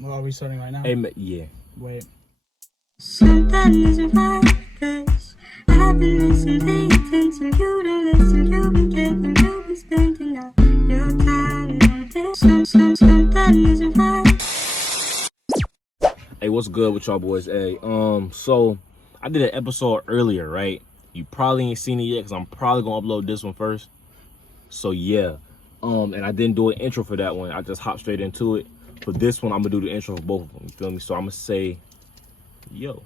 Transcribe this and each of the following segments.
Well, are we starting right now? Yeah. Wait. Something isn't right, 'cause I've been missing things and you don't listen. You've been taking, you've been spending all your time on this. Something isn't right. Hey, what's good with y'all boys? Hey, so I did an episode earlier, right? You probably ain't seen it yet because I'm probably gonna upload this one first. So yeah, and I didn't do an intro for that one. I just hopped straight into it. For this one, I'm gonna do the intro for both of them. You feel me? So I'm gonna say, yo.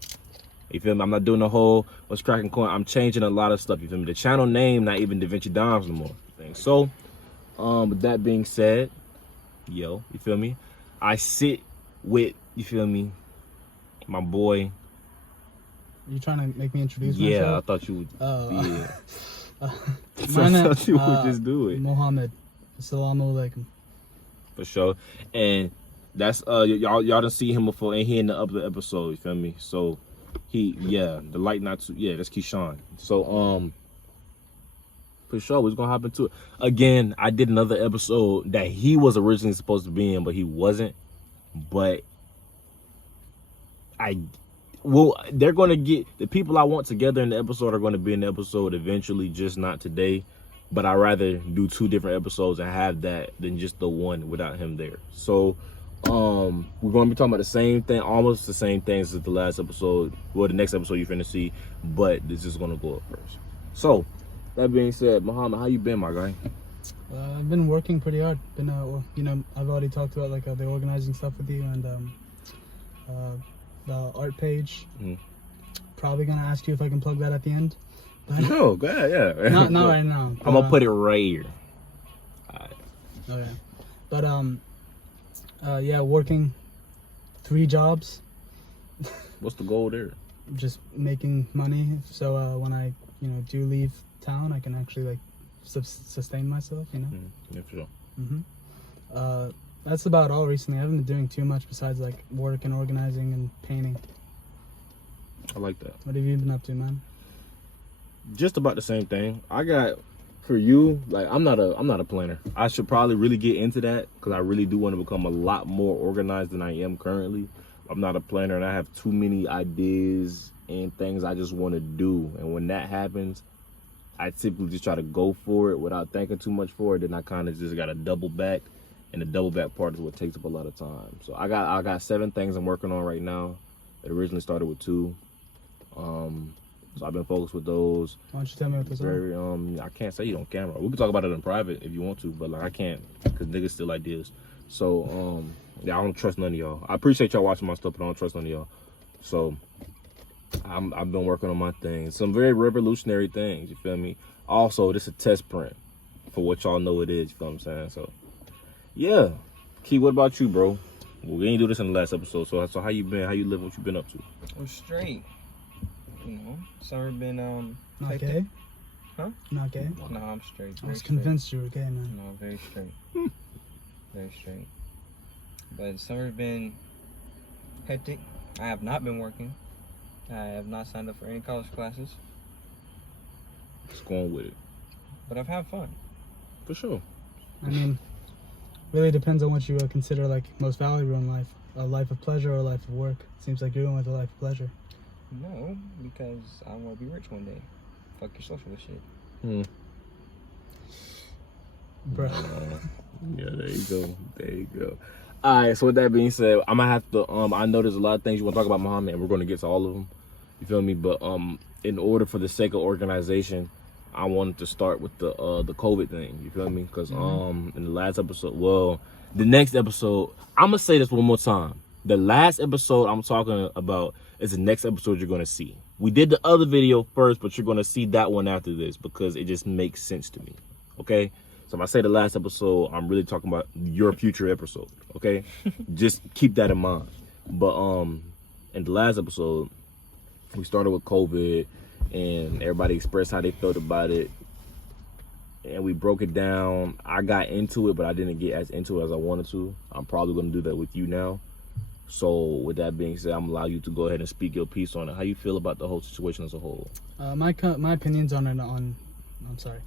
You feel me? I'm not doing the whole what's cracking coin. I'm changing a lot of stuff. You feel me? The channel name not even Da Vinci Dimes no more. So, with that being said, yo, you feel me? I sit with, you feel me, my boy. You trying to make me introduce Yeah, myself? I thought you would. Yeah. My name, I thought you would just do it. Mohammed. Assalamu alaikum. For sure. And that's y'all done see him before, and he in the other episode. You feel me? So the light not too. Yeah, that's Keyshawn. So for sure, we're gonna hop into it again. I did another episode that he was originally supposed to be in, but he wasn't. But they're gonna get the people I want together in the episode are gonna be in the episode eventually, just not today. But I'd rather do 2 different episodes and have that than just the one without him there. So we're gonna be talking about the same thing, almost the same things as the last episode. Well, the next episode you're finna see, but this is gonna go up first. So that being said, Muhammad, how you been, my guy? I've been working pretty hard. Been, I've already talked about like the organizing stuff with you and the art page. Probably gonna ask you if I can plug that at the end. No, go ahead, yeah. Not right now. But, I'm gonna put it right here. All right. Okay. But yeah, working 3 jobs. What's the goal there? Just making money, so when I do leave town, I can actually like sustain myself. Yeah, for sure. That's about all recently. I haven't been doing too much besides like work and organizing and painting. I like that. What have you been up to, man? Just about the same thing. I got for you, like I'm not a planner. I should probably really get into that because I really do want to become a lot more organized than I am currently. I'm not a planner and I have too many ideas and things I just want to do. And when that happens, I typically just try to go for it without thinking too much for it. Then I kind of just got to double back, and the double back part is what takes up a lot of time. So I got 7 things I'm working on right now. It originally started with 2. So I've been focused with those. Why don't you tell me what those are? I can't say it on camera. We can talk about it in private if you want to, but like I can't because niggas steal ideas. So yeah, I don't trust none of y'all. I appreciate y'all watching my stuff, but I don't trust none of y'all. So I've been working on my things, some very revolutionary things. You feel me? Also, this is a test print for what y'all know it is. You feel what I'm saying? So yeah, Key, what about you, bro? Well, we ain't do this in the last episode. So how you been? How you living? What you been up to? I'm straight. Summer been Not hectic. gay? Huh? Not gay? No, I'm straight. I was straight. convinced you were gay, man. No, very straight. Very straight. But summer's been hectic. I have not been working. I have not signed up for any college classes. Just going with it. But I've had fun. For sure. I mean, really depends on what you consider like most valuable in life. A life of pleasure or a life of work. Seems like you're going with a life of pleasure. No, because I want to be rich one day. Fuck yourself for this shit. Bro. Yeah, there you go. There you go. All right, so with that being said, I'm gonna have to I know there's a lot of things you want to talk about, Muhammad, and we're gonna get to all of them. You feel me? But in order for the sake of organization, I wanted to start with the COVID thing. You feel me? Because in the last episode, well, the next episode, I'm gonna say this one more time. The last episode I'm talking about is the next episode you're gonna see. We did the other video first, but you're gonna see that one after this because it just makes sense to me. Okay? So if I say the last episode, I'm really talking about your future episode. Okay? Just keep that in mind. But in the last episode, we started with COVID and everybody expressed how they felt about it. And we broke it down. I got into it, but I didn't get as into it as I wanted to. I'm probably gonna do that with you now. So with that being said, I'm gonna allow you to go ahead and speak your piece on it. How you feel about the whole situation as a whole? My opinions on it I'm sorry.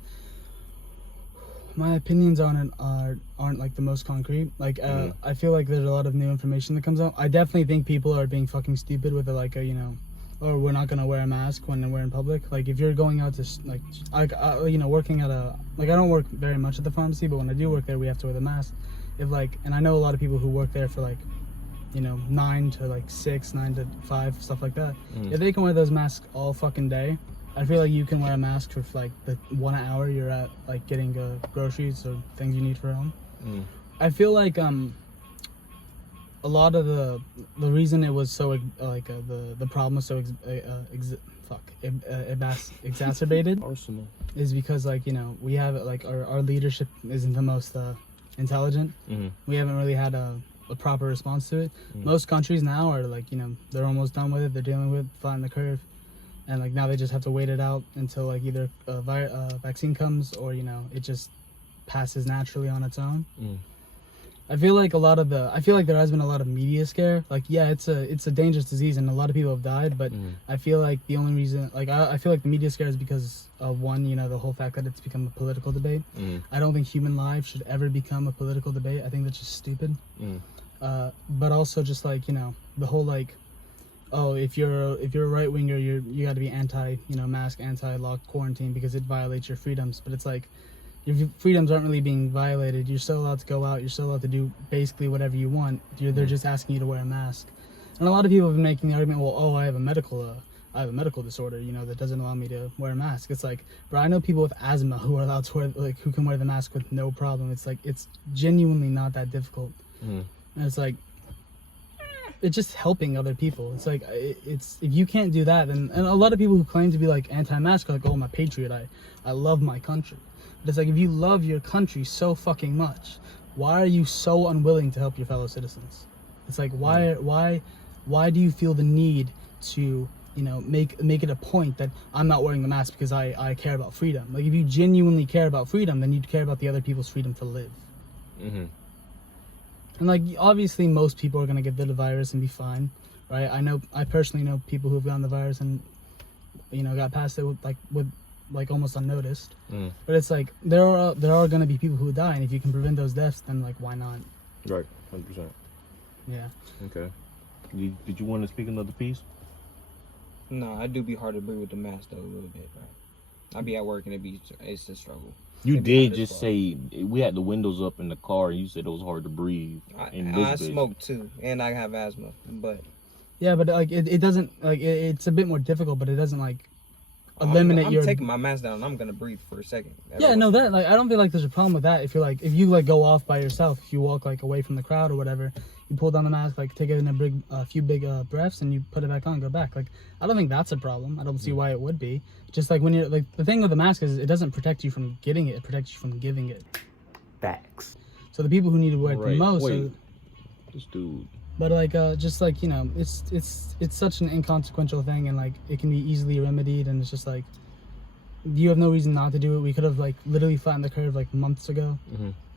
my opinions on it aren't like the most concrete. Like I feel like there's a lot of new information that comes out. I definitely think people are being fucking stupid with it, like you know, or we're not gonna wear a mask when we're in public. Like if you're going out to you know, working at a, like I don't work very much at the pharmacy, but when I do work there, we have to wear the mask. If like, and I know a lot of people who work there for like, you know, 9 to like 6, 9 to 5, stuff like that. If they can wear those masks all fucking day, I feel like you can wear a mask for like the 1 hour you're at like getting groceries or things you need for home. I feel like a lot of the reason it was so like the problem was so exacerbated Arsenal. is because like, you know, we have like our leadership isn't the most intelligent. We haven't really had a proper response to it. Most countries now are like, you know, they're almost done with it. They're dealing with flatten the curve. And like now they just have to wait it out until like either a vaccine comes or, you know, it just passes naturally on its own. I feel like there has been a lot of media scare. Like, yeah, it's a dangerous disease and a lot of people have died, but I feel like the only reason, like I feel like the media scare is because of one, you know, the whole fact that it's become a political debate. I don't think human life should ever become a political debate. I think that's just stupid. But also just like, you know, the whole like, oh, if you're a right winger, you got to be anti, you know, mask, anti-lock quarantine because it violates your freedoms. But it's like your freedoms aren't really being violated. You're still allowed to go out. You're still allowed to do basically whatever you want. They're just asking you to wear a mask. And a lot of people have been making the argument, well, oh, I have a medical disorder, you know, that doesn't allow me to wear a mask. It's like, bro, I know people with asthma who are allowed to wear, like, who can wear the mask with no problem. It's like, it's genuinely not that difficult. And it's like, it's just helping other people. It's like, it's, if you can't do that, then, and a lot of people who claim to be like anti-mask are like, oh, I'm a patriot, I love my country. But it's like, if you love your country so fucking much, why are you so unwilling to help your fellow citizens? It's like, why do you feel the need to, you know, make it a point that I'm not wearing the mask because I care about freedom? Like, if you genuinely care about freedom, then you'd care about the other people's freedom to live. And like, obviously most people are gonna get the virus and be fine, right? I personally know people who've gotten the virus and, you know, got past it with almost unnoticed. But it's like, there are gonna be people who die, and if you can prevent those deaths, then like, why not? Right, 100%. Yeah. Okay. Did you want to speak another piece? No, I do be hard to breathe with the mask though a little bit, bro. I be at work and it's a struggle. You did just say we had the windows up in the car, and you said it was hard to breathe. I smoke too, and I have asthma, but yeah, but like it doesn't, like it's a bit more difficult, but it doesn't like eliminate I'm taking my mask down and I'm gonna breathe for a second. Yeah, no, that, like, I don't feel like there's a problem with that. If you like go off by yourself, if you walk like away from the crowd or whatever, you pull down the mask, like take it in a few big breaths, and you put it back on, go back. Like, I don't think that's a problem. I don't see why it would be. Just like when you're like, the thing with the mask is it doesn't protect you from getting it; it protects you from giving it. Facts. So the people who need to wear it the most. Wait, this dude. But like, just like, you know, it's such an inconsequential thing, and like it can be easily remedied, and it's just like, you have no reason not to do it. We could have like literally flattened the curve like months ago,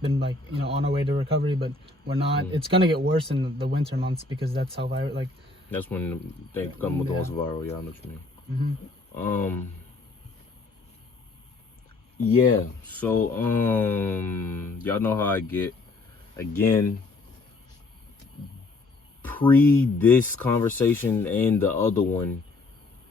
been like, you know, on our way to recovery, but we're not. It's gonna get worse in the winter months because that's how virus, like. That's when they come with the most viral. Y'all know what you mean. Yeah. So y'all know how I get. Again, pre this conversation and the other one,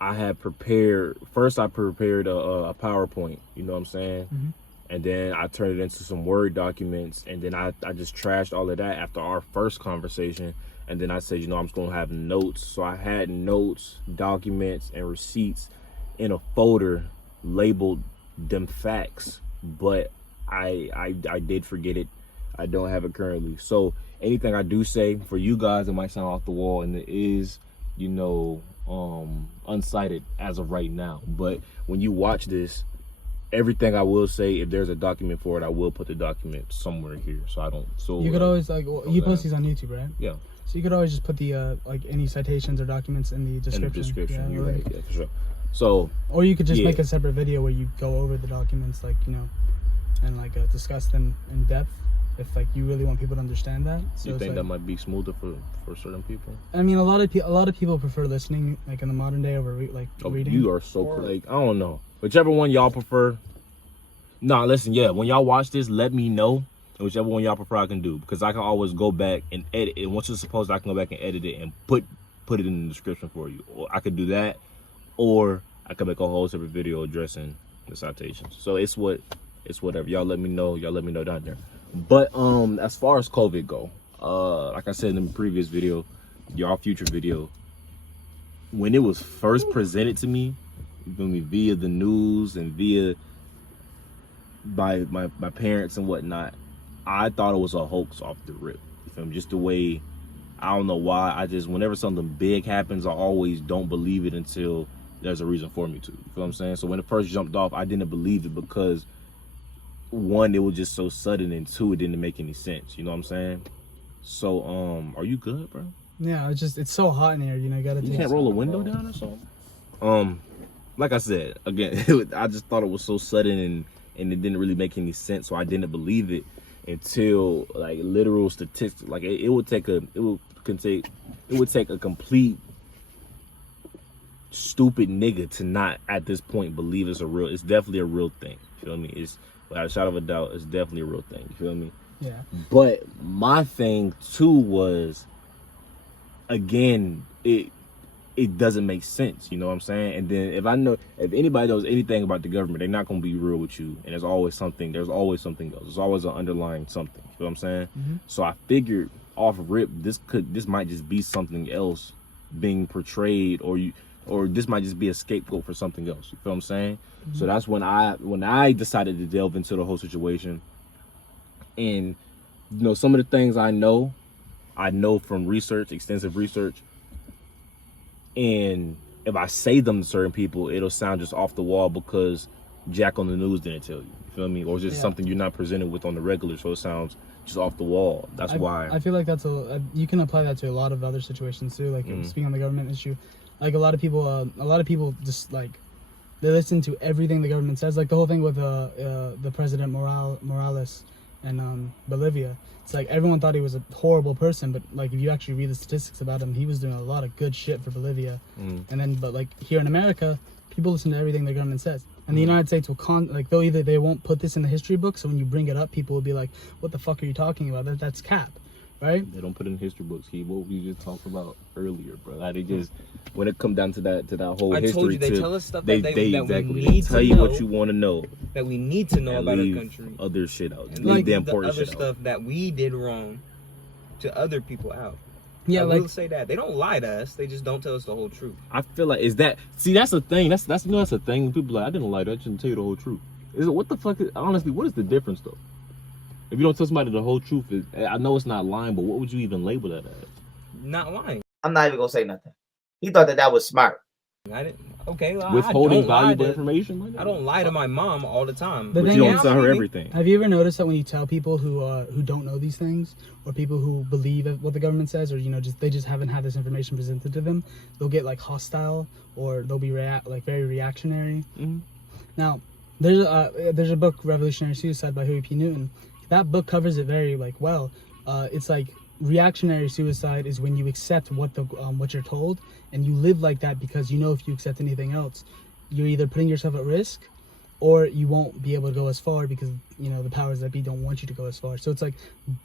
I had prepared. First, I prepared a PowerPoint. You know what I'm saying? And then I turned it into some Word documents, and then I just trashed all of that after our first conversation. And then I said, you know, I'm just gonna have notes. So I had notes, documents, and receipts in a folder labeled them facts, but I did forget it. I don't have it currently. So anything I do say for you guys, it might sound off the wall, and it is, you know, unsighted as of right now. But when you watch this, everything I will say, if there's a document for it, I will put the document somewhere here, so I don't. So you could always like, you post these on YouTube, right? Yeah. So you could always just put the like any citations or documents in the description. In the description, yeah, you're right. Yeah, for sure. So. Or you could just make a separate video where you go over the documents, like, you know, and like discuss them in depth, if like you really want people to understand that. So you think like, that might be smoother for certain people? I mean, a lot of people prefer listening, like in the modern day, over reading. You are so like, I don't know. Whichever one y'all prefer. Nah, listen, yeah, when y'all watch this, let me know. And whichever one y'all prefer, I can do, because I can always go back and edit it. Once it's supposed, I can go back and edit it and put it in the description for you. Or I could do that, or I could make a whole separate video addressing the citations. So it's whatever. Y'all let me know. Y'all let me know down there. But as far as COVID go, like I said in the previous video, y'all future video, when it was first presented to me, you feel me, via the news and via by my parents and whatnot, I thought it was a hoax off the rip. You feel me? Just the way, I don't know why, I just, whenever something big happens, I always don't believe it until there's a reason for me to. You feel what I'm saying? So when it first jumped off, I didn't believe it because, one, it was just so sudden, and two, it didn't make any sense. You know what I'm saying? So are you good, bro? Yeah, it's so hot in here, you know, You can't roll a window down or something? Like I said, again, I just thought it was so sudden and it didn't really make any sense, so I didn't believe it until, like, literal statistics. Like, it would take a complete stupid nigga to not at this point believe it's definitely a real thing. You feel me? It's, without a shadow of a doubt, it's definitely a real thing. You feel me? Yeah. But my thing too was, again, it doesn't make sense, you know what I'm saying? And then if anybody knows anything about the government, they're not gonna be real with you. And there's always something else. There's always an underlying something. You know what I'm saying? Mm-hmm. So I figured off rip, this might just be something else being portrayed, or this might just be a scapegoat for something else. You feel what I'm saying? Mm-hmm. So that's when I decided to delve into the whole situation. And you know, some of the things I know from research, extensive research. And if I say them to certain people, it'll sound just off the wall because Jack on the news didn't tell you. You feel me? Or just something you're not presented with on the regular, so it sounds just off the wall. That's why I feel like you can apply that to a lot of other situations too. Like speaking on the government issue, like a lot of people just like they listen to everything the government says. Like the whole thing with the President Morales and Bolivia. It's like everyone thought he was a horrible person, but like if you actually read the statistics about him, he was doing a lot of good shit for Bolivia. And then, but like here in America, people listen to everything the government says. And the United States will they won't put this in the history book, so when you bring it up, people will be like, "What the fuck are you talking about? That's cap." Right? They don't put it in history books. What we just talked about earlier, bro. Like they just, when it comes down to that whole history, told you, they tell us stuff that we tell need to you know, what you want to know, that we need to know about our country. Other shit out. And leave like the important other shit stuff out. that we did wrong to other people out. Yeah, I will say that they don't lie to us. They just don't tell us the whole truth. I feel like that's the thing. That's a thing. People are like, I didn't lie to you. I didn't tell you the whole truth. What the fuck? Honestly, what is the difference though? If you don't tell somebody the whole truth, I know it's not lying, but what would you even label that as? Not lying. I'm not even gonna say nothing. He thought that was smart. I didn't. Okay, withholding valuable information. Like that? I don't lie to my mom all the time. But you don't tell her everything. Have you ever noticed that when you tell people who don't know these things, or people who believe what the government says, or they just haven't had this information presented to them, they'll get like hostile, or they'll be very reactionary. Mm-hmm. Now, there's a book, Revolutionary Suicide by Huey P. Newton. That book covers it very well. It's like reactionary suicide is when you accept what you're told, and you live like that because if you accept anything else, you're either putting yourself at risk, or you won't be able to go as far because the powers that be don't want you to go as far. So it's like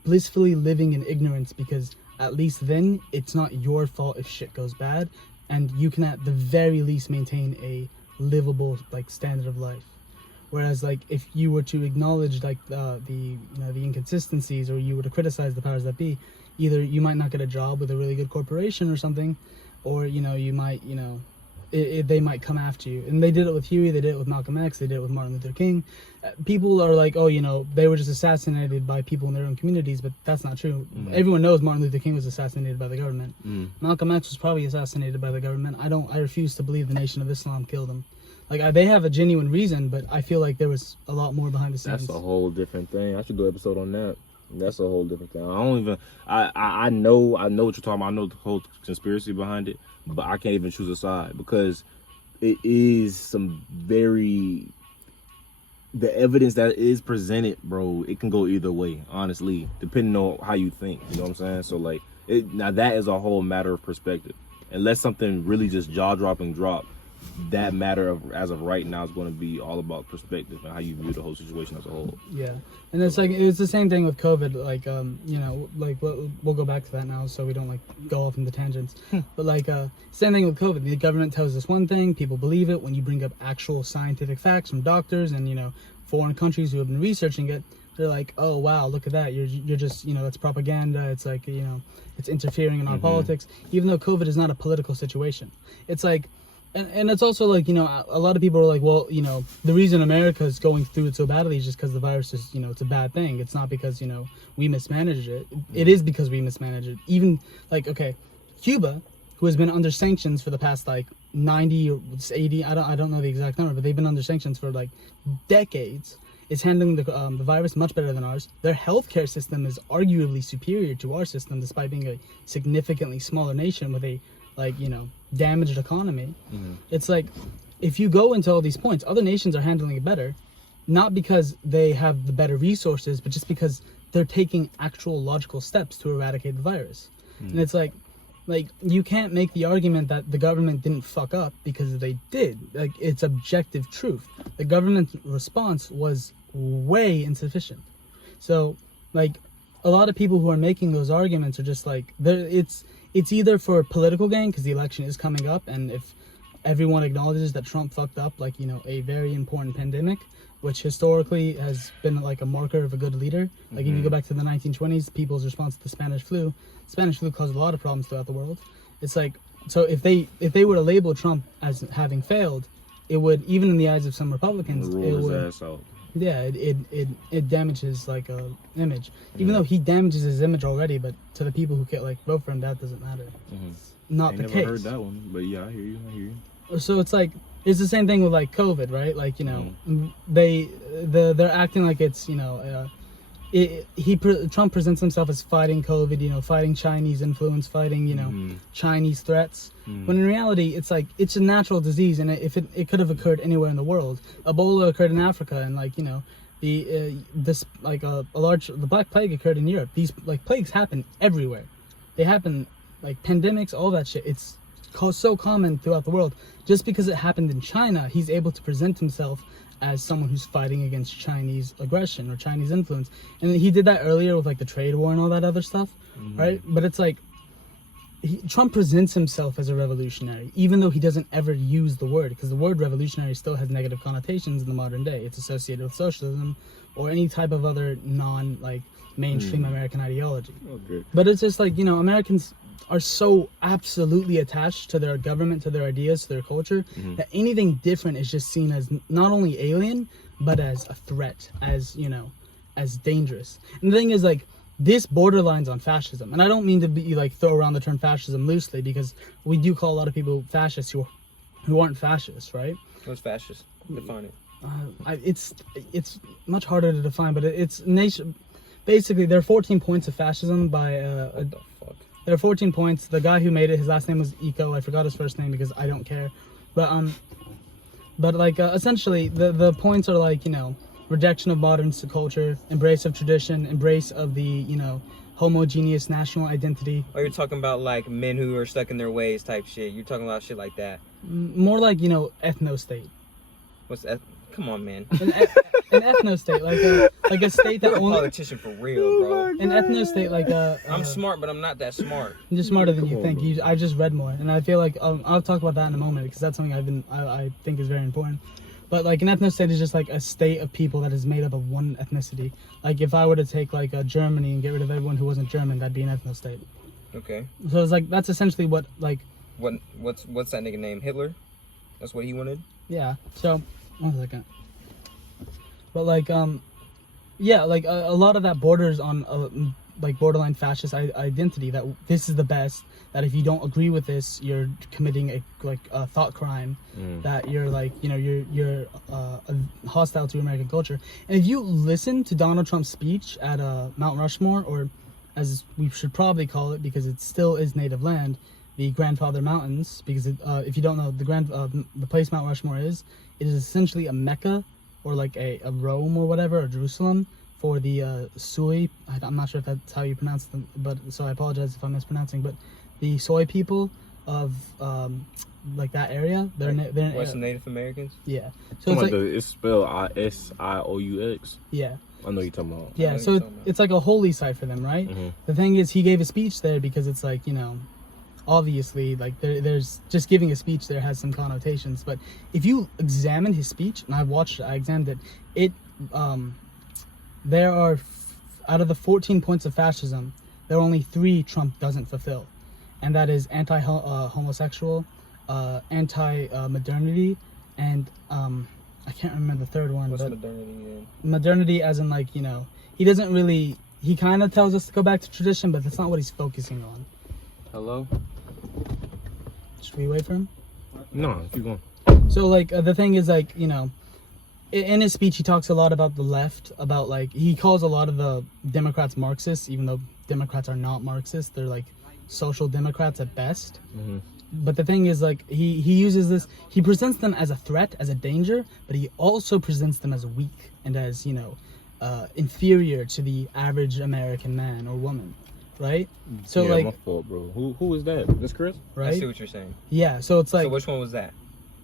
blissfully living in ignorance, because at least then it's not your fault if shit goes bad, and you can at the very least maintain a livable standard of life. Whereas if you were to acknowledge the inconsistencies, or you were to criticize the powers that be, either you might not get a job with a really good corporation or something, or you might they might come after you. And they did it with Huey, they did it with Malcolm X, they did it with Martin Luther King. People are like, they were just assassinated by people in their own communities, but that's not true. Mm-hmm. Everyone knows Martin Luther King was assassinated by the government. Mm-hmm. Malcolm X was probably assassinated by the government. I refuse to believe the Nation of Islam killed him. They have a genuine reason, but I feel like there was a lot more behind the scenes. That's a whole different thing. I should do an episode on that. That's a whole different thing. I know what you're talking about. I know the whole conspiracy behind it, but I can't even choose a side, because it is some the evidence that is presented, bro, it can go either way, honestly, depending on how you think. You know what I'm saying? So now that is a whole matter of perspective. Unless something really just jaw-dropping drop that matter of as of right now is going to be all about perspective and how you view the whole situation as a whole. Yeah, and it's like it's the same thing with COVID. Like you know, like we'll go back to that now, so we don't like go off into tangents. But like same thing with COVID. The government tells us one thing, people believe it. When you bring up actual scientific facts from doctors and foreign countries who have been researching it, they're like, oh wow, look at that. You're just it's propaganda. It's like it's interfering in our politics. Even though COVID is not a political situation, it's like. And it's also like, a lot of people are like, well, the reason America is going through it so badly is just because the virus is, it's a bad thing. It's not because, we mismanaged it. It is because we mismanaged it. Even like, okay, Cuba, who has been under sanctions for the past like 90 or 80, I don't know the exact number, but they've been under sanctions for like decades, is handling the virus much better than ours. Their healthcare system is arguably superior to our system, despite being a significantly smaller nation with a damaged economy. It's like, if you go into all these points, other nations are handling it better, not because they have the better resources, but just because they're taking actual logical steps to eradicate the virus. And it's like you can't make the argument that the government didn't fuck up, because they did. Like, it's objective truth. The government's response was way insufficient. So like a lot of people who are making those arguments are just like, it's either for political gain, because the election is coming up, and if everyone acknowledges that Trump fucked up, like, a very important pandemic, which historically has been like a marker of a good leader. Like, if you go back to the 1920s, people's response to the Spanish flu caused a lot of problems throughout the world. It's like, so if they were to label Trump as having failed, it would, even in the eyes of some Republicans, Rule his ass out. Yeah, it damages like a image, even though he damages his image already. But to the people who can't like vote for him, that doesn't matter. Not the case. Never heard that one, but yeah, I hear you. So it's like, it's the same thing with like COVID, right? Like, they're acting like it's Trump presents himself as fighting COVID, fighting Chinese influence, fighting Chinese threats. When in reality, it's like, it's a natural disease, and if it could have occurred anywhere in the world. Ebola occurred in Africa, and like the Black Plague occurred in Europe. These like plagues happen everywhere. They happen, like pandemics, all that shit. It's so common throughout the world. Just because it happened in China, he's able to present himself as someone who's fighting against Chinese aggression or Chinese influence. And he did that earlier with like the trade war and all that other stuff, right? But it's like, Trump presents himself as a revolutionary, even though he doesn't ever use the word, because the word revolutionary still has negative connotations in the modern day. It's associated with socialism or any type of other mainstream American ideology. Okay. But it's just like, Americans are so absolutely attached to their government, to their ideas, to their culture, that anything different is just seen as not only alien, but as a threat, as dangerous. And the thing is, like, this borderlines on fascism. And I don't mean to be like throw around the term fascism loosely, because we do call a lot of people fascists who aren't fascists, right? What's fascist? Define it. It's much harder to define, but it's nation. Basically, there are 14 points of fascism by What the fuck? There are 14 points. The guy who made it, his last name was Eco. I forgot his first name because I don't care. But like essentially the points are like, rejection of modern culture, embrace of tradition, embrace of the, homogeneous national identity. Or you're talking about like men who are stuck in their ways type shit. You're talking about shit like that. More like, ethno-state. What's that? Come on, man. An ethno-state, like a state that You're a only... politician for real, bro. An ethno-state, like a... I'm smart, but I'm not that smart. You're smarter than you think. I just read more, and I feel like I'll talk about that in a moment, because that's something I think is very important. But like an ethno-state is just like a state of people that is made up of one ethnicity. Like if I were to take like Germany and get rid of everyone who wasn't German, that'd be an ethno-state. Okay. So it's like, that's essentially what like... What's that nigga name? Hitler? That's what he wanted? Yeah. So, 1 second. But like, yeah, like a lot of that borders on like borderline fascist identity, that this is the best, that if you don't agree with this, you're committing a thought crime, that you're like, you're hostile to American culture. And if you listen to Donald Trump's speech at Mount Rushmore, or as we should probably call it, because it still is native land, the Grandfather Mountains, because if you don't know, the place Mount Rushmore is, it is essentially a Mecca, or like a Rome or whatever, or Jerusalem, for the Soy. I'm not sure if that's how you pronounce them, but so I apologize if I'm mispronouncing. But the Soy people, of like that area. They're What's the Native Americans? Yeah. So it's like it's spelled Sioux. yeah. I know you're talking about. Yeah, so it's like a holy site for them, right? Mm-hmm. The thing is, he gave a speech there because it's like, you know, obviously, like there's just giving a speech there has some connotations. But if you examine his speech, and I examined it, there are, out of the 14 points of fascism, there are only 3 Trump doesn't fulfill. And that is anti-homosexual, anti-modernity, and I can't remember the third one. What's but modernity? Modernity as in, like, you know, he doesn't really, he kind of tells us to go back to tradition, but that's not what he's focusing on. Hello? Should we wait for him? No, keep going. So, like, the thing is, like, you know, in his speech, he talks a lot about the left, about, like, he calls a lot of the Democrats Marxists, even though Democrats are not Marxist. They're, like, social democrats at best. Mm-hmm. But the thing is, like, he uses this, he presents them as a threat, as a danger, but he also presents them as weak and as, you know, inferior to the average American man or woman, right? So, yeah, like, my fault, bro. Who is that? This Chris? right? I see what you're saying. Yeah, so it's like, So which one was that?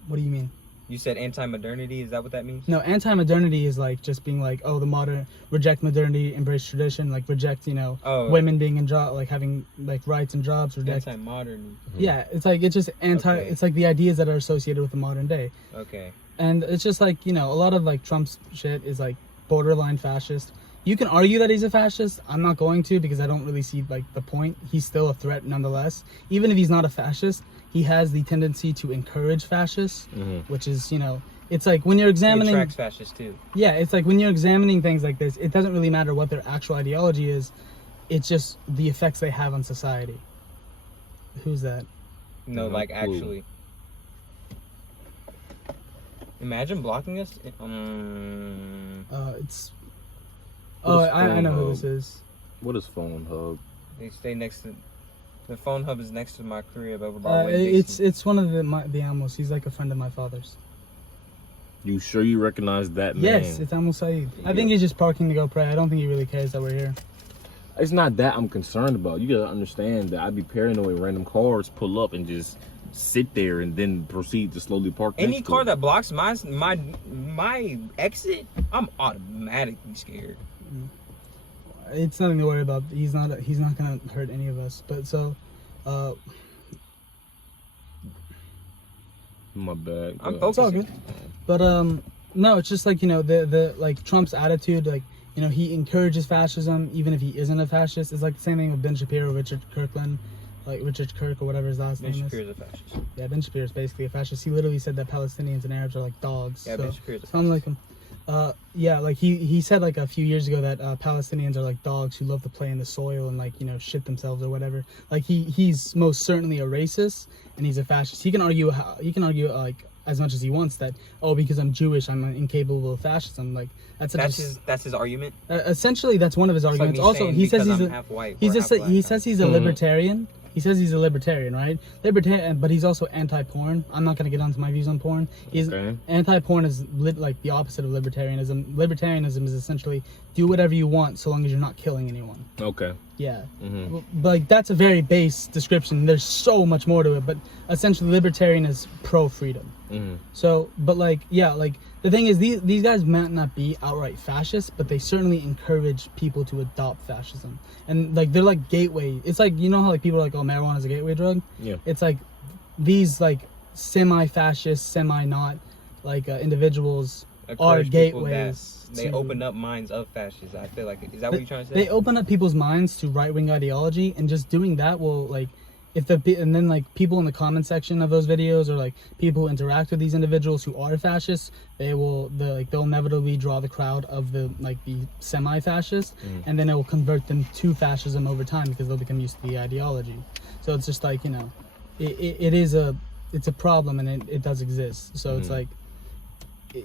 what do you mean? You said anti-modernity. Is that what that means? No, anti-modernity is like just being like, oh, the modern, reject modernity, embrace tradition, like reject, you know, women being in job, like having like rights and jobs, reject. Anti-modernity. Yeah, it's like, it's just Okay. it's like the ideas that are associated with the modern day. Okay. And it's just like, you know, a lot of like Trump's shit is like borderline fascist. You can argue that he's a fascist. I'm not going to, because I don't really see like the point. He's still a threat nonetheless. Even if he's not a fascist, he has the tendency to encourage fascists, which is, you know, it's like when you're examining. He attracts fascists too. Yeah, it's like when you're examining things like this, it doesn't really matter what their actual ideology is. It's just the effects they have on society. Who's that? No, like actually. Imagine blocking us. It's. Oh, I know who this is. What is Phone Hub? They stay next to. The phone hub is next to my crib over by Wayne It's one of the Amos. He's like a friend of my father's. You sure you recognize that man? Yes, it's Amos Saeed. I think he's just parking to go pray. I don't think he really cares that we're here. It's not that I'm concerned about. You gotta understand that I'd be paranoid when random cars pull up and just sit there and then proceed to slowly park. Any car that blocks my exit, I'm automatically scared. It's nothing to worry about. He's not gonna hurt any of us. But so, my bad. I'm it's all focusing. good. But no, it's just like, you know, the like Trump's attitude, like, you know, he encourages fascism even if he isn't a fascist. It's like the same thing with Ben Shapiro, Richard Kirkland, like Richard Kirk or whatever his last name is. Ben Shapiro's a fascist. Yeah, Ben Shapiro is basically a fascist. He literally said that Palestinians and Arabs are like dogs. Yeah, so, Ben Shapiro's a fascist. so I'm like him. Yeah, like he said like a few years ago that Palestinians are like dogs who love to play in the soil and like, you know, shit themselves or whatever. Like he's most certainly a racist and he's a fascist. He can argue like as much as he wants that, oh, because I'm Jewish, I'm incapable of fascism. Like that's his argument. Essentially, that's one of his arguments. Also, he says he's half white. he says he's a libertarian. He says he's a libertarian, right? Libertarian, but he's also anti-porn. I'm not gonna get onto my views on porn. He's anti-porn is like the opposite of libertarianism. Libertarianism is essentially do whatever you want so long as you're not killing anyone. Okay. Yeah. But like that's a very base description. There's so much more to it, but essentially libertarian is pro-freedom. So, but like, yeah, like the thing is these guys might not be outright fascists, but they certainly encourage people to adopt fascism. And like they're like gateway. It's like, you know how like people are like, oh, marijuana is a gateway drug? Yeah. It's like these like semi-fascist, semi-not like individuals are gateways. They open up minds of fascists. I feel like, is that what you're trying to say? They open up people's minds to right-wing ideology, and just doing that will like, and then like people in the comment section of those videos or like people who interact with these individuals who are fascists, they'll inevitably draw the crowd of the semi-fascist, and then it will convert them to fascism over time because they'll become used to the ideology. So it's just like, you know, it's a problem, and it does exist. So it's like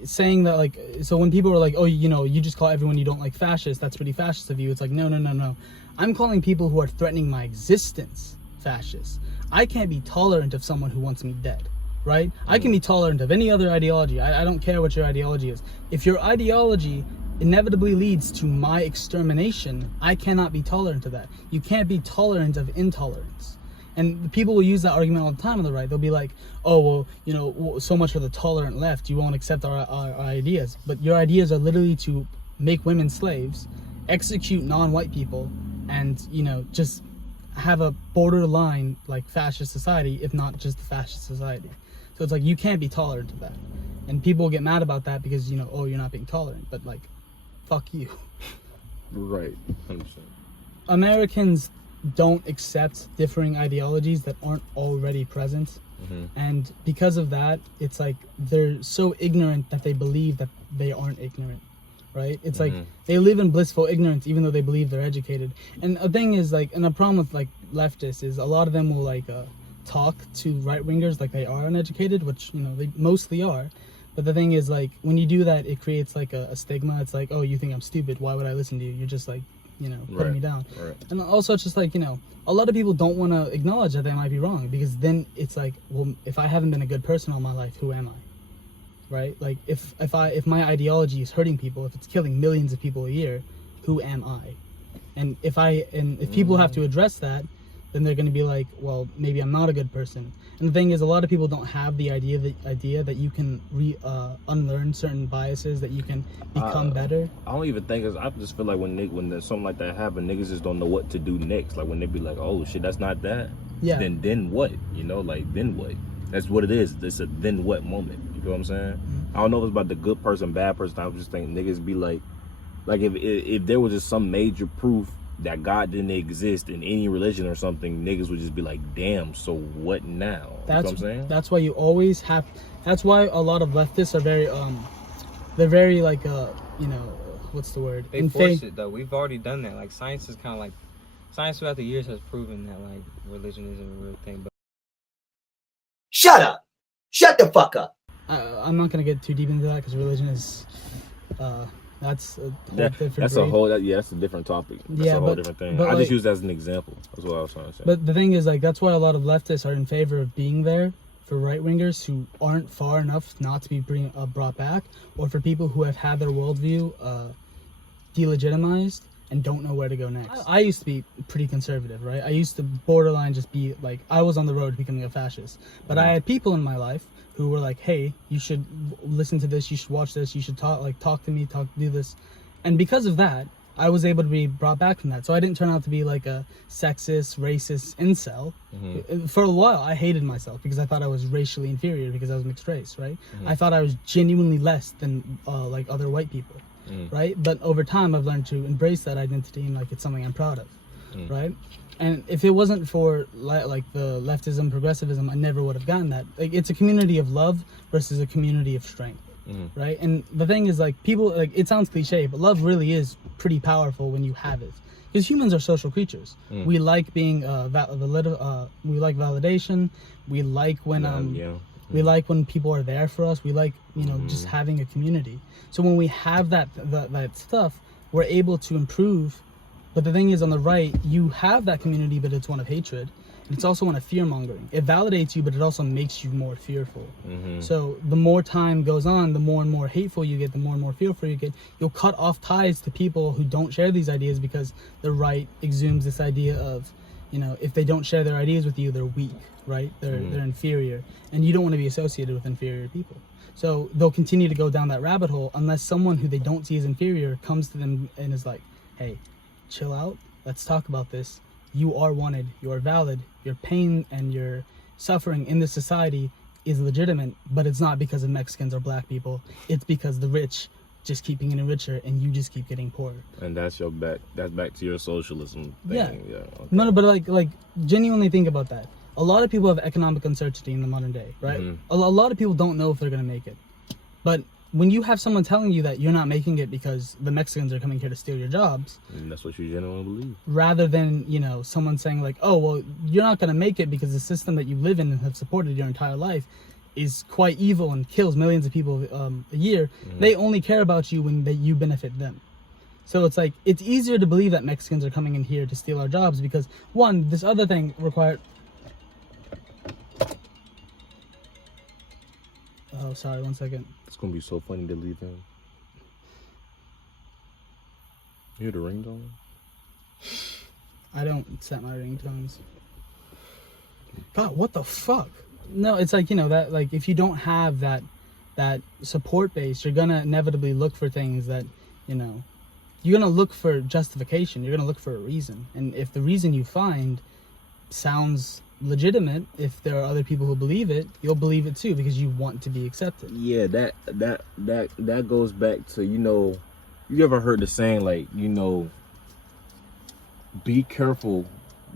saying that like, so when people are like, oh, you know, you just call everyone you don't like fascist, that's pretty fascist of you. It's like, no. I'm calling people who are threatening my existence fascist. I can't be tolerant of someone who wants me dead, right? I can be tolerant of any other ideology. I don't care what your ideology is. If your ideology inevitably leads to my extermination, I cannot be tolerant of that. You can't be tolerant of intolerance. And people will use that argument all the time on the right. They'll be like, oh, well, you know, so much for the tolerant left. You won't accept our ideas. But your ideas are literally to make women slaves, execute non-white people, and, you know, just have a borderline, like, fascist society, if not just a fascist society. So it's like, you can't be tolerant of that. And people get mad about that because, you know, oh, you're not being tolerant. But, like, fuck you. Right. 100%. Americans don't accept differing ideologies that aren't already present. And because of that, it's like they're so ignorant that they believe that they aren't ignorant, right? It's like they live in blissful ignorance even though they believe they're educated. And the thing is, like, and the problem with like leftists is a lot of them will like talk to right-wingers like they are uneducated, which, you know, they mostly are. But the thing is, like, when you do that, it creates like a stigma. It's like, oh, you think I'm stupid, why would I listen to you? You're just like, you know, putting me down. Right. And also, it's just like, you know, a lot of people don't want to acknowledge that they might be wrong, because then it's like, well, if I haven't been a good person all my life, who am I? Right? Like, if my ideology is hurting people, if it's killing millions of people a year, who am I? And if people have to address that, then they're going to be like, well, maybe I'm not a good person. And the thing is, a lot of people don't have the idea that you can unlearn certain biases, that you can become better. I don't even think I just feel like when there's something like that happen, niggas just don't know what to do next. Like when they be like, oh shit, that's not that. Yeah. Then what? You know, like then what? That's what it is. It's a then what moment. You feel what I'm saying? I don't know if it's about the good person, bad person. I was just thinking niggas be like if there was just some major proof that God didn't exist in any religion or something, niggas would just be like, damn, so what now? You know what I'm saying? That's why you always have, that's why a lot of leftists are very, they're very like, you know, what's the word? They force it though. We've already done that. Like science is kind of like, science throughout the years has proven that like religion isn't a real thing. But Shut up! Shut the fuck up! I'm not gonna get too deep into that because religion is, that's a whole different that's grade. a whole that's a different topic. That's a whole different thing. But I like, just use that as an example. That's what I was trying to say. But the thing is, like, that's why a lot of leftists are in favor of being there for right-wingers who aren't far enough not to be brought back, or for people who have had their worldview delegitimized and don't know where to go next. I used to be pretty conservative, right? I used to borderline just be like, I was on the road to becoming a fascist. But I had people in my life who were like, hey, you should listen to this, you should watch this, you should talk to me, do this. And because of that, I was able to be brought back from that. So I didn't turn out to be like a sexist, racist incel. For a while, I hated myself because I thought I was racially inferior because I was mixed race, right? I thought I was genuinely less than like other white people, right? But over time, I've learned to embrace that identity and like it's something I'm proud of, right? And if it wasn't for like the leftism, progressivism, I never would have gotten that. Like, it's a community of love versus a community of strength. Right? And the thing is, like, people, like, it sounds cliche, but love really is pretty powerful when you have it, because humans are social creatures. We like being we like validation. We like when we like when people are there for us. We like, you know, just having a community. So when we have that stuff, we're able to improve. But the thing is, on the right, you have that community, but it's one of hatred. It's also one of fear-mongering. It validates you, but it also makes you more fearful. So the more time goes on, the more and more hateful you get, the more and more fearful you get. You'll cut off ties to people who don't share these ideas because the right exhumes this idea of, you know, if they don't share their ideas with you, they're weak, right? They're inferior. And you don't want to be associated with inferior people. So they'll continue to go down that rabbit hole unless someone who they don't see as inferior comes to them and is like, hey, chill out, let's talk about this. You are wanted, you are valid, your pain and your suffering in this society is legitimate, but it's not because of Mexicans or black people. It's because the rich just keep getting richer and you just keep getting poorer. And that's back to your socialism thing. Yeah. Okay. No, but like genuinely think about that. A lot of people have economic uncertainty in the modern day, right? A lot of people don't know if they're gonna make it. But when you have someone telling you that you're not making it because the Mexicans are coming here to steal your jobs, and that's what you genuinely believe, rather than, you know, someone saying like, oh, well, you're not going to make it because the system that you live in and have supported your entire life is quite evil and kills millions of people a year. They only care about you when you benefit them. So it's like, it's easier to believe that Mexicans are coming in here to steal our jobs because, one, this other thing required... Oh, sorry, 1 second. It's gonna be so funny to leave him. You hear the ringtone? I don't set my ringtones. God, what the fuck? No, it's like, you know, that, like, if you don't have that support base, you're gonna inevitably look for things that, you know, you're gonna look for justification. You're gonna look for a reason, and if the reason you find sounds legitimate, if there are other people who believe it, you'll believe it too because you want to be accepted. Yeah, that goes back to, you know, you ever heard the saying, like, you know, be careful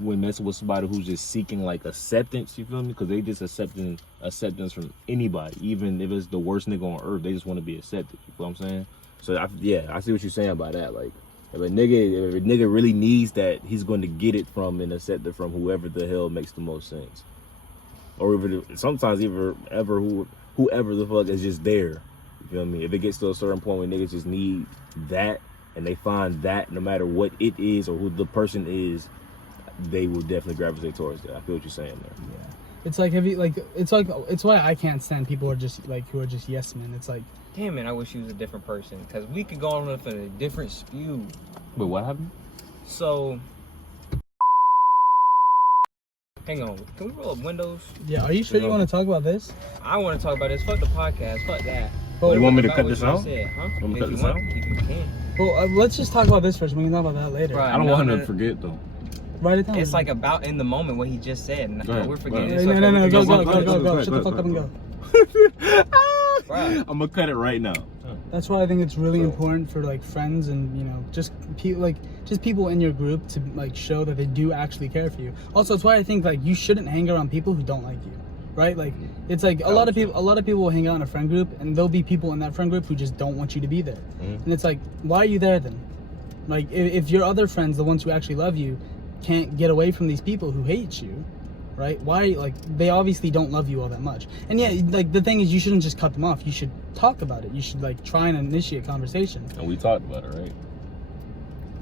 when that's with somebody who's just seeking like acceptance, you feel me? Because they just accepting acceptance from anybody, even if it's the worst nigga on earth. They just want to be accepted. You feel what I'm saying? So I see what you're saying about that. Like, if a nigga really needs that, he's going to get it from and accept it from whoever the hell makes the most sense, or sometimes whoever the fuck is just there. You feel me? If it gets to a certain point where niggas just need that, and they find that, no matter what it is or who the person is, they will definitely gravitate towards that. I feel what you're saying there. Yeah. It's like, it's why I can't stand people who are just yes men. It's like, damn it, I wish he was a different person, because we could go on for a different spew. Wait, what happened? So, hang on, can we roll up windows? yeah, are you sure you want to talk about this? I want to talk about this. Fuck the podcast. Fuck that. Well, you want me to cut About this what you out? said, huh? Want me to cut If you this want, out? if you can. Well, let's just talk about this first. We can talk about that later. Right. I don't No, want him no, to forget though. Write it down. It's like about in the moment what he just said. Go ahead, We're go forgetting. ahead. It's no, okay, no, we no, can go, just- go. Shut the fuck up and go. I'm gonna cut it right now. That's why I think it's really important for like friends and, you know, just people in your group to like show that they do actually care for you. Also, it's why I think like you shouldn't hang around people who don't like you, right? Like, it's like a lot of people will hang out in a friend group, and there'll be people in that friend group who just don't want you to be there. Mm-hmm. And it's like, why are you there then? Like, if your other friends, the ones who actually love you, can't get away from these people who hate you, right? Why? Like, they obviously don't love you all that much. And yeah, like, the thing is, you shouldn't just cut them off. You should talk about it. You should like try and initiate conversation. And we talked about it, right?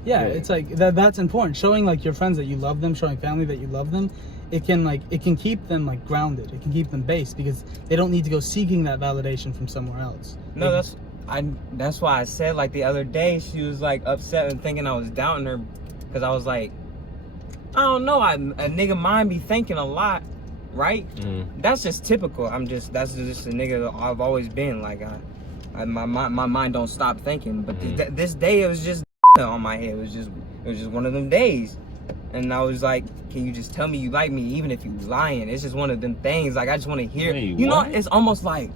Yeah, it's like that's important. Showing like your friends that you love them, showing family that you love them, it can keep them like grounded. It can keep them based because they don't need to go seeking that validation from somewhere else. No, that's why I said, like, the other day she was like upset and thinking I was doubting her because I was like, I don't know, a nigga mind be thinking a lot, right? Mm-hmm. That's just typical. That's just a nigga that I've always been. Like, my mind don't stop thinking. But this day it was just on my head. It was just one of them days. And I was like, can you just tell me you like me even if you lying? It's just one of them things. Like, I just want to hear. Wait, you know, what? it's almost like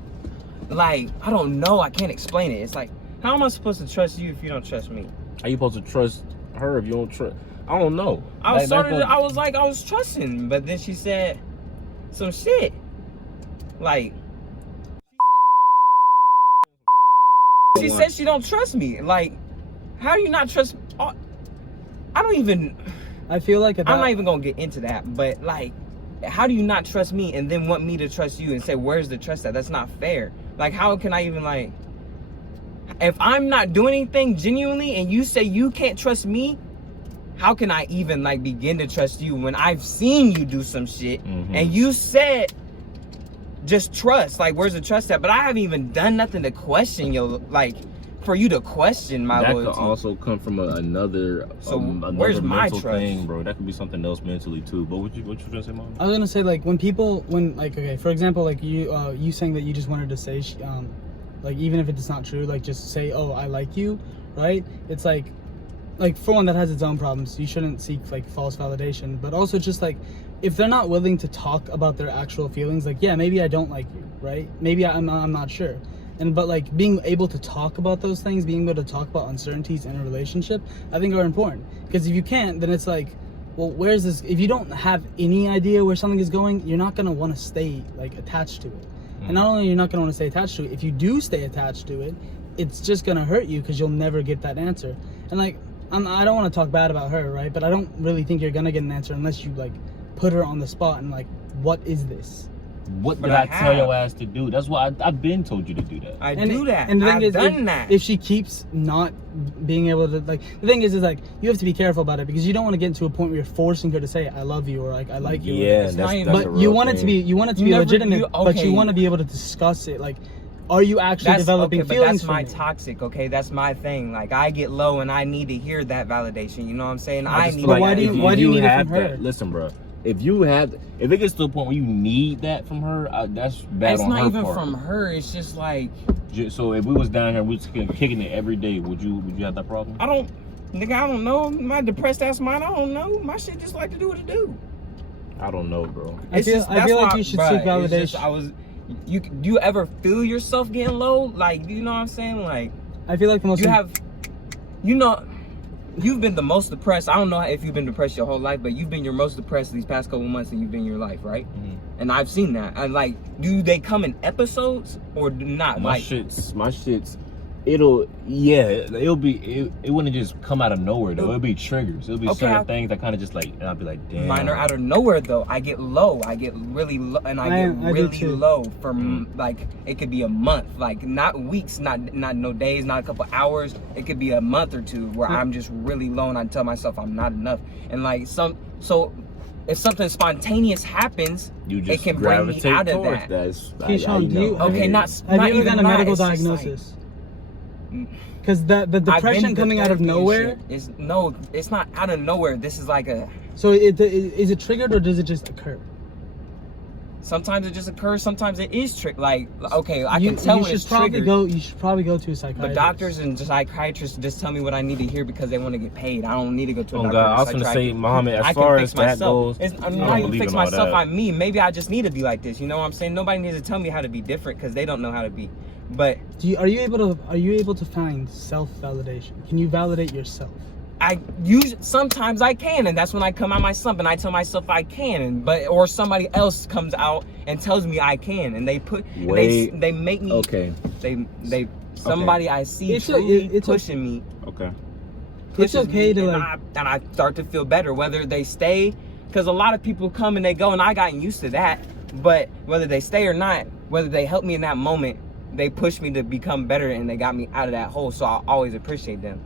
I don't know. I can't explain it. It's like, how am I supposed to trust you if you don't trust me? How you supposed to trust her if you don't trust? I don't know. I was trusting, but then she said some shit. Like, she said she don't trust me. Like, how do you not trust? I feel like I'm not even gonna get into that, but like, how do you not trust me and then want me to trust you and say, where's the trust at? That's not fair. Like, how can I even, like, if I'm not doing anything genuinely and you say you can't trust me, how can I even like begin to trust you when I've seen you do some shit and you said just trust? Like, where's the trust at? But I haven't even done nothing to question your, like, for you to question my loyalty. That could also come from another where's my mental trust? thing, bro. That could be something else mentally too. But what you trying to say, Mom? I was gonna say, like, okay, for example, like you saying that you just wanted to say, like, even if it's not true, like, just say, oh, I like you, right? It's like for one, that has its own problems. You shouldn't seek like false validation, but also just like, if they're not willing to talk about their actual feelings, like, yeah, maybe I don't like you, right? Maybe I'm not sure. But like, being able to talk about those things, being able to talk about uncertainties in a relationship, I think are important. Because if you can't, then it's like, well, where's this? If you don't have any idea where something is going, you're not gonna want to stay like attached to it. And not only you're not gonna want to stay attached to it, if you do stay attached to it, it's just gonna hurt you because you'll never get that answer. And like, I don't want to talk bad about her, right? But I don't really think you're gonna get an answer unless you like put her on the spot and like, what is this? What did I tell your ass to do? That's why I've been told you to do that. I do that. And the thing I've is, done that. If she keeps not being able to, like, the thing is like, you have to be careful about it because you don't want to get into a point where you're forcing her to say, I love you, or like, I like you. Yeah, or, that's but a real you want it thing. to be, legitimate, but you want to be able to discuss it. Like, are you actually developing feelings? That's my toxic, okay? That's my thing. Like, I get low and I need to hear that validation. You know what I'm saying? Why do you need it from her? Listen, bro. if it gets to a point where you need that from her, that's bad It's on her not even part. from her. It's just like So if we was down here, we was kicking it every day. Would you have that problem? I don't know. My depressed ass mind. I don't know. My shit just like to do what it do. I don't know, bro. I feel like you should seek validation. Do you ever feel yourself getting low? Like, you know what I'm saying? Like, I feel like the most you've been the most depressed. I don't know if you've been depressed your whole life, but you've been your most depressed these past couple months that you've been in your life, right? Mm-hmm. And I've seen that. And like, do they come in episodes or do not? My shits. It wouldn't just come out of nowhere though. It'll be triggers. It'll be certain things that kind of just like, and I'll be like, damn. Mine are out of nowhere though. I get low. I get really low, and I get really low for like, it could be a month, like not weeks, not no days, not a couple hours. It could be a month or two where I'm just really low, and I tell myself I'm not enough. And like so if something spontaneous happens, it can bring me out of that. Keyshawn, have you ever gotten a medical diagnosis? Because the depression coming out of nowhere it's not out of nowhere. This is like a. So is it triggered or does it just occur? Sometimes it just occurs. Sometimes it is I can tell when it's triggered. You should probably go to a psychiatrist. But doctors and psychiatrists just tell me what I need to hear because they want to get paid. I don't need to go to a doctor. God, I was going to say, Muhammad, as far as that goes, I'm not even fix myself. I mean, maybe I just need to be like this. You know what I'm saying? Nobody needs to tell me how to be different because they don't know how to be. But are you able to find self-validation? Can you validate yourself? Sometimes I can, and that's when I come out my slump and I tell myself I can, or somebody else comes out and tells me I can, and they make me somebody I see it's pushing me. Okay. It's okay to and I start to feel better whether they stay, because a lot of people come and they go, and I gotten used to that. But whether they stay or not, whether they help me in that moment, they push me to become better, and they got me out of that hole. So I always appreciate them.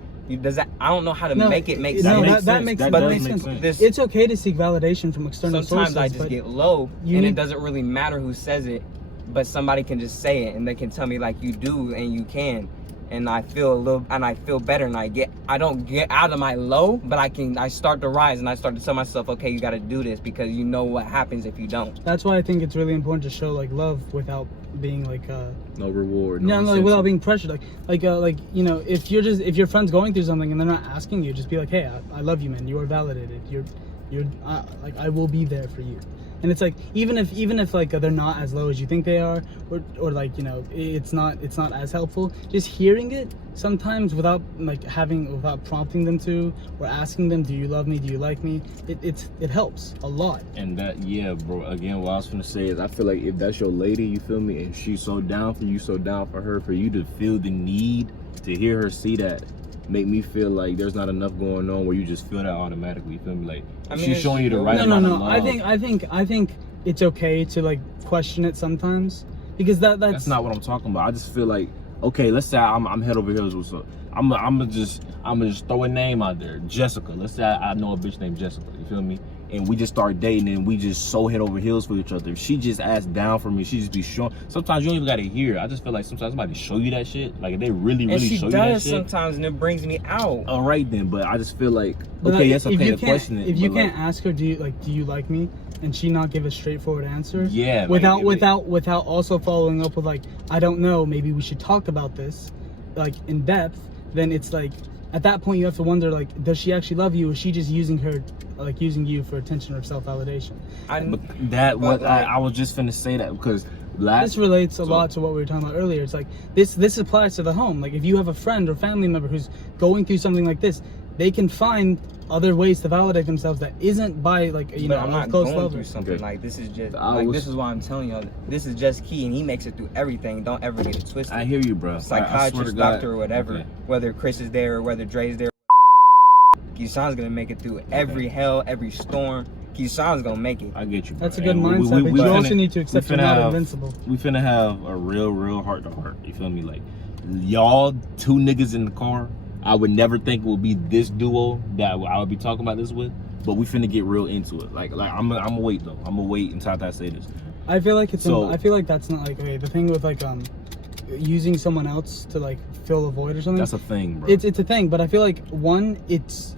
I don't know how to make it make sense. That makes sense. It's okay to seek validation from external sources. Sometimes I just get low, and it doesn't really matter who says it, but somebody can just say it, and they can tell me like, you do and you can, and I feel better, and I don't get out of my low, but I start to rise, and I start to tell myself, okay, you got to do this because you know what happens if you don't. That's why I think it's really important to show like love without being like no reward, without being pressured, like you know, if your friend's going through something and they're not asking you, just be like, hey, I love you, man, you are validated, you're like, I will be there for you. And it's like, even if like they're not as low as you think they are, or like, you know, it's not as helpful, just hearing it sometimes without prompting them to, or asking them, do you love me, do you like me, it helps a lot. And that, yeah, bro, again, what I was gonna say is, I feel like if that's your lady, you feel me, and she's so down for you, so down for her, for you to feel the need to hear her see that, make me feel like there's not enough going on where you just feel that automatically. You feel me? Like, she's showing you the right amount of love. I think it's okay to like question it sometimes, because that's not what I'm talking about. I just feel like, okay, let's say I'm head over heels with I'm gonna just throw a name out there, Jessica. Let's say I know a bitch named Jessica. You feel me? And we just start dating, and we just so head over heels for each other. If she just asks down for me, she just be showing. Sometimes you don't even gotta hear. I just feel like sometimes somebody show you that shit. Like, if they really show you that shit. And she does sometimes, and it brings me out. All right then, but I just feel like, okay, that's okay to question it. If you can't ask her, do you like me, and she not give a straightforward answer, yeah, without also following up with like, I don't know, maybe we should talk about this, like in depth, then it's like, at that point you have to wonder, like, does she actually love you, or is she just using you for attention or self-validation? I was just finna say that, because this relates a lot to what we were talking about earlier. It's like, this applies to the home. Like, if you have a friend or family member who's going through something like this, they can find other ways to validate themselves that isn't by, like, you know, I'm not close going level. through something like this. Is just this is why I'm telling y'all, this is just Key, and he makes it through everything. Don't ever get it twisted. I hear you, bro. Psychiatrist, doctor, or whatever, whether Chris is there or whether Dre's there, Keyshawn's gonna make it through every hell, every storm. Keyshawn's gonna make it. I get you, bro. That's a good mindset, but you also need to accept you're not invincible. We finna have a real heart to heart. You feel me? Like, y'all two niggas in the car, I would never think it would be this duo that I would be talking about this with, but we finna get real into it. Like I'm gonna wait though. I'm gonna wait until I say this. I feel like I feel like that's not like, okay, the thing with like using someone else to like fill a void or something. That's a thing, bro. It's a thing, but I feel like, one, it's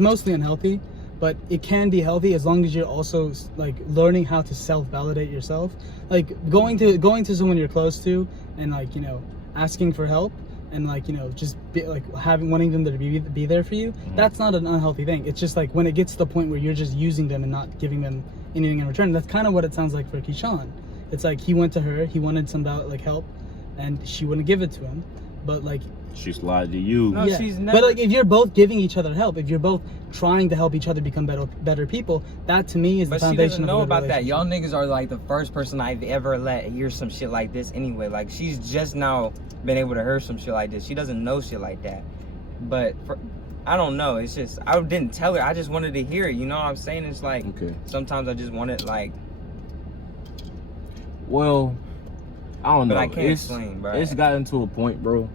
mostly unhealthy, but it can be healthy as long as you're also like learning how to self-validate yourself. Like going to someone you're close to and like, you know, asking for help and like, you know, just wanting them to be there for you. That's not an unhealthy thing. It's just like when it gets to the point where you're just using them and not giving them anything in return. That's kind of what it sounds like for Keyshawn. It's like he went to her, he wanted some like help, and she wouldn't give it to him. But like She's lied to you. No, yeah. she's never. But like if you're both giving each other help, if you're both trying to help each other become better people, that to me is the But she foundation doesn't of a know good about that. relationship. Y'all niggas are like the first person I've ever let hear some shit like this anyway. Like she's just now been able to hear some shit like this. She doesn't know shit like that. But I don't know. It's just I didn't tell her. I just wanted to hear it. You know what I'm saying? It's like sometimes I just want it like. Well, I don't know. But I can't explain, bro. It's gotten to a point, bro,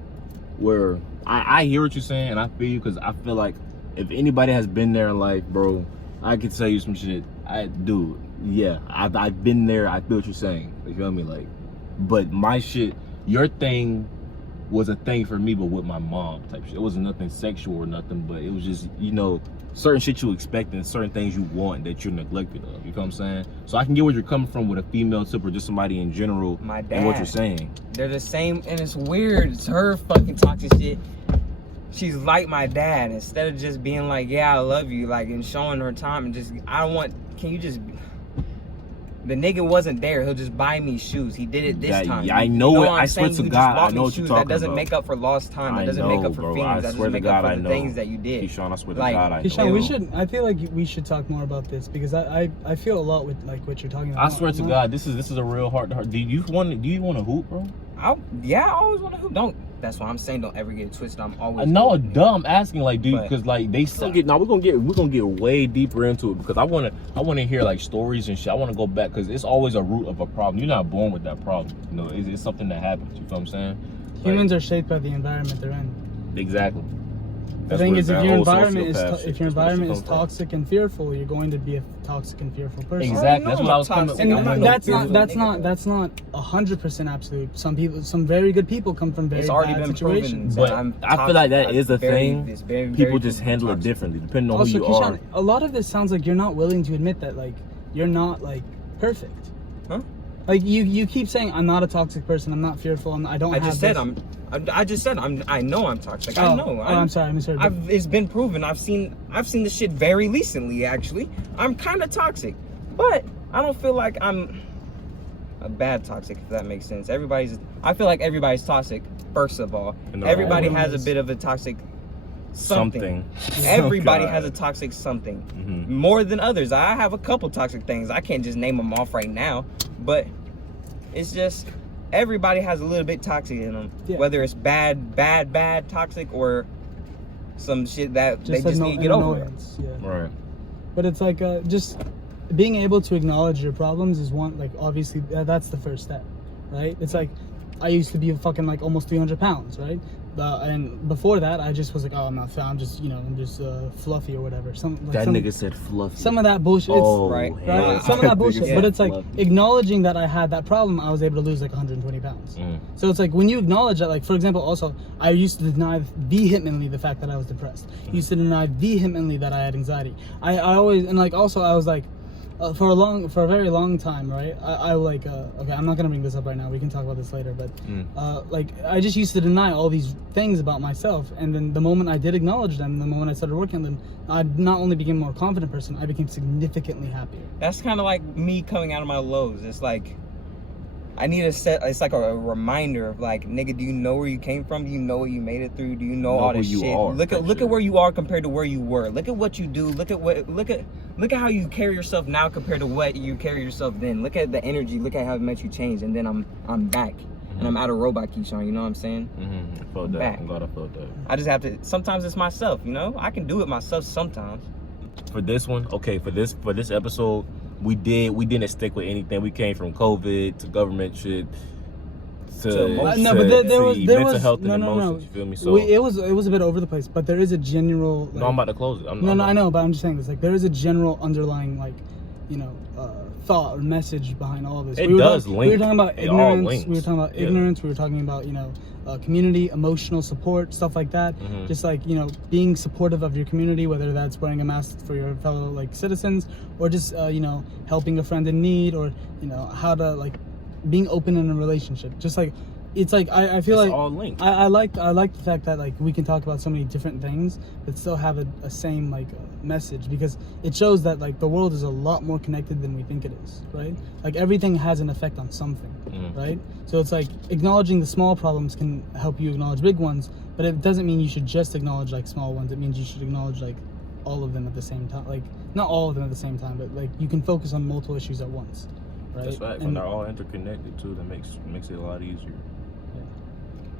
where I hear what you're saying and I feel you, because I feel like if anybody has been there in life, bro, I could tell you some shit. I've been there. I feel what you're saying. You feel me? Like, but my shit, your thing was a thing for me, but with my mom type shit. It wasn't nothing sexual or nothing, but it was just, you know, certain shit you expect and certain things you want that you're neglected of. You know what I'm saying? So I can get where you're coming from with a female tip or just somebody in general. My dad. And what you're saying. They're the same, and it's weird. It's her fucking toxic shit. She's like my dad. Instead of just being like, yeah, I love you, like, and showing her time and just, can you just, the nigga wasn't there. He'll just buy me shoes. He did it this time. Yeah, I know you it. what I'm I swear saying? to You God, just bought I know me what you're shoes. talking That doesn't about. make up for lost time. That doesn't make up for feelings. That doesn't make up for the things that you did. Keyshawn, I swear to Like, God, I know. Keyshawn, I feel like we should talk more about this because I feel a lot with like what you're talking about. I swear to God, this is a real heart to heart. Do you want to hoop, bro? I always want to hoop. That's why I'm saying don't ever get it twisted. I'm always. No, dumb asking like, dude, because like they still get. Now we're gonna get way deeper into it because I wanna hear like stories and shit. I wanna go back because it's always a root of a problem. You're not born with that problem. You know, it's something that happens. You know what I'm saying? Humans are shaped by the environment they're in. Exactly. The thing is, if your environment is toxic and fearful, you're going to be a toxic and fearful person. Exactly. That's what I was coming. And that's not 100% absolute. Some very good people come from very bad situations. But I feel like that is a thing. People just handle it differently depending on who you are. A lot of this sounds like you're not willing to admit that like you're not like perfect. Huh? Like you keep saying I'm not a toxic person. I'm not fearful. I just said I know I'm toxic. I know. I'm sorry. I misheard. It's been proven. I've seen this shit very recently. Actually, I'm kind of toxic, but I don't feel like I'm a bad toxic. If that makes sense. I feel like everybody's toxic. First of all, everybody has a bit of a toxic something. Everybody has a toxic something. More than others. I have a couple toxic things. I can't just name them off right now, but it's just everybody has a little bit toxic in them. Yeah. Whether it's bad toxic or some shit that they just need to get over. Yeah. Right. But it's like just being able to acknowledge your problems is one, like obviously that's the first step, right? It's like I used to be fucking like almost 300 pounds, right? And before that, I just was like, oh, I'm not fat. I'm just fluffy or whatever. Nigga said fluffy. Some of that bullshit. Right. Some of that bullshit. But it's like acknowledging that I had that problem, I was able to lose like 120 pounds. So it's like when you acknowledge that, like for example, also I used to deny vehemently the fact that I was depressed. I used to deny vehemently that I had anxiety. I always, and like also I was like, for a very long time, right? I like, okay, I'm not gonna bring this up right now. We can talk about this later. But like, I just used to deny all these things about myself, and then the moment I did acknowledge them, the moment I started working on them, I not only became a more confident person, I became significantly happier. That's kind of like me coming out of my lows. It's like I need to set. It's like a reminder of like, nigga, do you know where you came from? Do you know what you made it through? Do you know all this shit? Look at where you are compared to where you were. Look at what you do. Look at how you carry yourself now compared to what you carry yourself then. Look at the energy. Look at how it makes you change. And then I'm back, and I'm out of robot Keyshawn. You know what I'm saying? I felt that. I'm glad I felt that. I just have to. Sometimes it's myself. You know, I can do it myself sometimes. For this one, okay. For this episode. We didn't stick with anything. We came from COVID to government shit to mental health and emotions. You feel me? So it was a bit over the place, but there is a general. Like, no, I'm about to close it. I know, but I'm just saying this. Like there is a general underlying thought or message behind all of this. We were talking about ignorance. We were talking about ignorance. We were talking about community, emotional support, stuff like that. Just like, you know, being supportive of your community, whether that's wearing a mask for your fellow like citizens, or just you know, helping a friend in need, or you know, how to like being open in a relationship. Just like, it's like I feel it's like all linked. I like the fact that like we can talk about so many different things but still have a same like message, because it shows that like the world is a lot more connected than we think it is, right? Like everything has an effect on something, right? So it's like acknowledging the small problems can help you acknowledge big ones, but it doesn't mean you should just acknowledge like small ones. It means you should acknowledge like all of them at the same time. Like not all of them at the same time, but like you can focus on multiple issues at once, right? That's right, And and they're all interconnected too. That makes it a lot easier.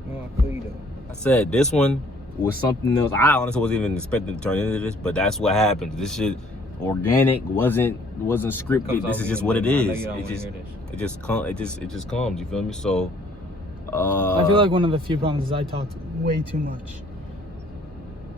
No, I feel you though. I said this one was something else. I honestly wasn't even expecting to turn into this, but that's what happens. This shit organic, wasn't scripted. This is just what it is. It just comes. You feel me? So I feel like one of the few problems is I talked way too much.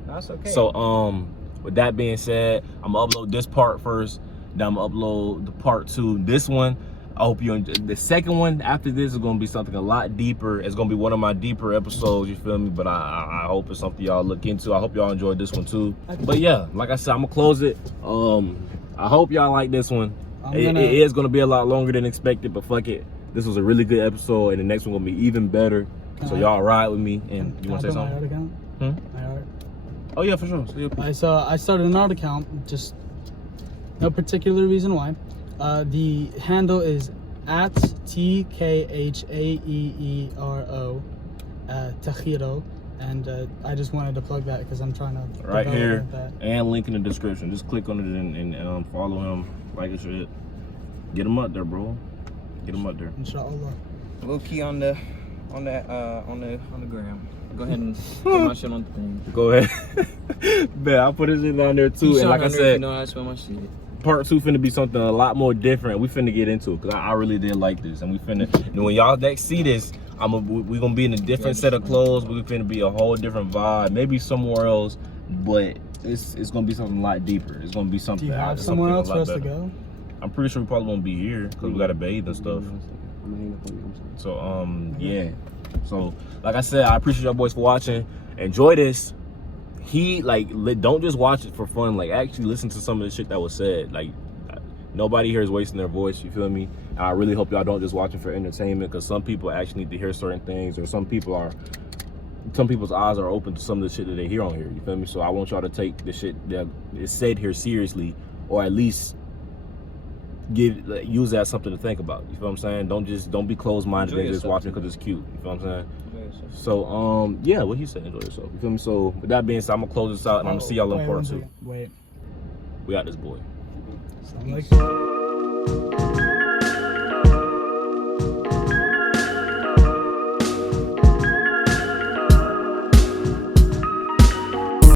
That's okay. So with that being said, I'm gonna upload this part first, then I'm gonna upload the part 2. This one, I hope you enjoy. The second one after this is gonna be something a lot deeper. It's gonna be one of my deeper episodes, you feel me? But I hope it's something y'all look into. I hope y'all enjoyed this one too. But yeah, like I said, I'm gonna close it. I hope y'all like this one. It is gonna be a lot longer than expected, but fuck it. This was a really good episode, and the next one gonna be even better. So y'all ride with me. And you wanna say something? My art account? My art. Oh yeah, for sure. So, I started an art account, just no particular reason why. The handle is at TKHAEERO Tajiro, and I just wanted to plug that because I'm trying to right here that. And link in the description. Just click on it and follow him, like and shit. Get him up there, bro. Get him up there. Inshallah. Low key on the gram. Go ahead and put my shit on the thing. Go ahead. Man, I'll put his shit on there too. And like I said, you know how I spell my shit. Part 2 finna be something a lot more different. We finna get into it because I really did like this, and we finna. And when y'all next see this, we gonna be in a different set of clothes. We finna be a whole different vibe, maybe somewhere else, but it's gonna be something a lot deeper. It's gonna be something. Do you have somewhere else for us to go? I'm pretty sure we probably won't be here because we gotta bathe and stuff. So yeah. So like I said, I appreciate y'all boys for watching. Enjoy this. Don't just watch it for fun. Like actually listen to some of the shit that was said. Like nobody here is wasting their voice. You feel me? I really hope y'all don't just watch it for entertainment, because some people actually need to hear certain things, or some people's eyes are open to some of the shit that they hear on here. You feel me? So I want y'all to take the shit that is said here seriously, or at least use that as something to think about. You feel what I'm saying? Don't be closed-minded and just watching because it's cute. You feel what I'm saying? So yeah, what he said, enjoy yourself. You feel me? So with that being said, I'm gonna close this out and I'm gonna see y'all in part 2. Wait. We got this boy. Assalamu alaikum.